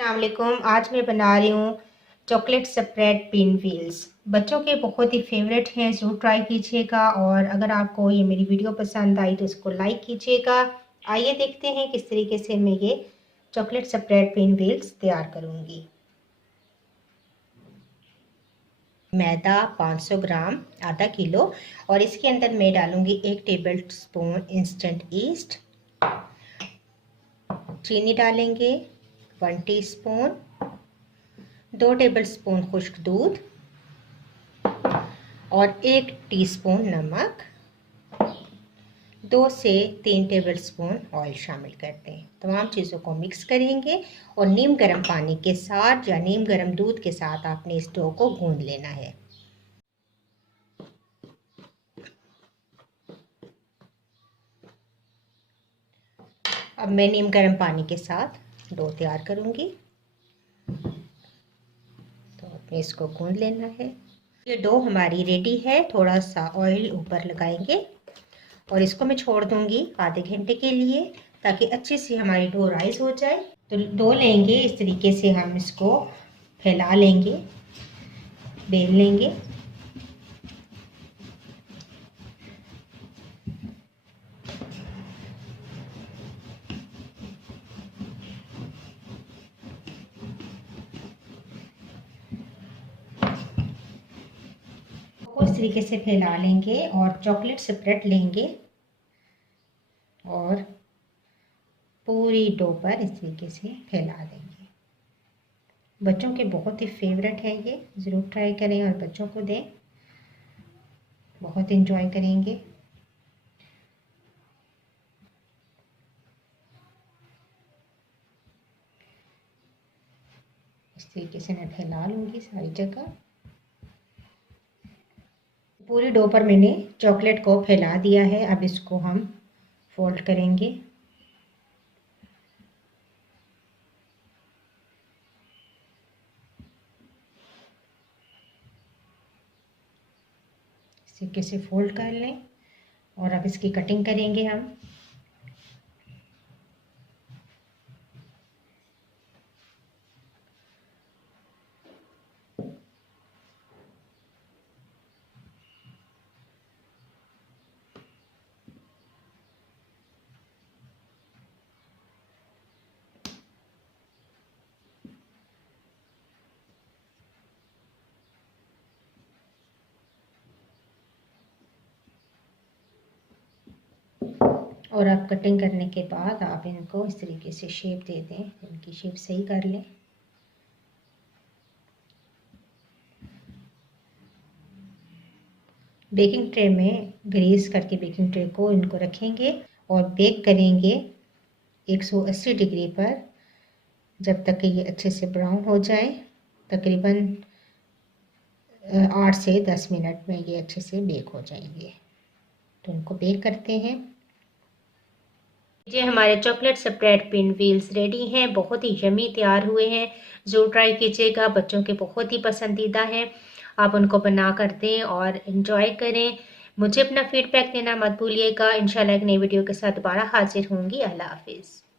अस्सलाम वालेकुम। आज मैं बना रही हूँ चॉकलेट स्प्रेड पिन व्हील्स। बच्चों के बहुत ही फेवरेट हैं, ज़रूर ट्राई कीजिएगा। और अगर आपको ये मेरी वीडियो पसंद आई तो इसको लाइक कीजिएगा। आइए देखते हैं किस तरीके से मैं ये चॉकलेट स्प्रेड पिन व्हील्स तैयार करूँगी। मैदा 500 ग्राम, आधा किलो, और इसके अंदर मैं डालूँगी 1 टेबल स्पून इंस्टेंट ईस्ट। चीनी डालेंगे 1 टीस्पून, 2 टेबलस्पून खुश्क दूध और 1 टीस्पून नमक, 2 से 3 टेबलस्पून ऑयल शामिल करते हैं। तमाम चीज़ों को मिक्स करेंगे और नीम गर्म पानी के साथ या नीम गर्म दूध के साथ आपने इस डो को गूंद लेना है। अब मैं नीम गर्म पानी के साथ डो तैयार करूँगी, तो आपने इसको गूंद लेना है। ये डो हमारी रेडी है। थोड़ा सा ऑयल ऊपर लगाएंगे और इसको मैं छोड़ दूंगी आधे घंटे के लिए, ताकि अच्छे से हमारी डो राइस हो जाए। तो डो लेंगे, इस तरीके से हम इसको फैला लेंगे, बेल लेंगे। इस तरीके से फैला लेंगे और चॉकलेट स्प्रेड लेंगे और पूरी डो पर इस तरीके से फैला देंगे। बच्चों के बहुत ही फेवरेट है ये, ज़रूर ट्राई करें और बच्चों को दें, बहुत इंजॉय करेंगे। इस तरीके से मैं फैला लूँगी सारी जगह। पूरी डो पर मैंने चॉकलेट को फैला दिया है। अब इसको हम फोल्ड करेंगे। इस तरीके से फोल्ड कर लें और अब इसकी कटिंग करेंगे हम। और आप कटिंग करने के बाद आप इनको इस तरीके से शेप दे दें, इनकी शेप सही कर लें। बेकिंग ट्रे में ग्रीस करके बेकिंग ट्रे को इनको रखेंगे और बेक करेंगे 180 डिग्री पर, जब तक कि ये अच्छे से ब्राउन हो जाए। तकरीबन 8 से 10 मिनट में ये अच्छे से बेक हो जाएंगे। तो इनको बेक करते हैं। ये हमारे chocolate spread pin wheels ready हैं, बहुत ही यमी तैयार हुए हैं। ज़रूर ट्राई कीजिएगा, बच्चों के बहुत ही पसंदीदा हैं। आप उनको बना कर दें और इन्जॉय करें। मुझे अपना फीडबैक देना मत भूलिएगा। इंशाल्लाह एक नई वीडियो के साथ दोबारा हाजिर होंगी। अल्लाह हाफिज़।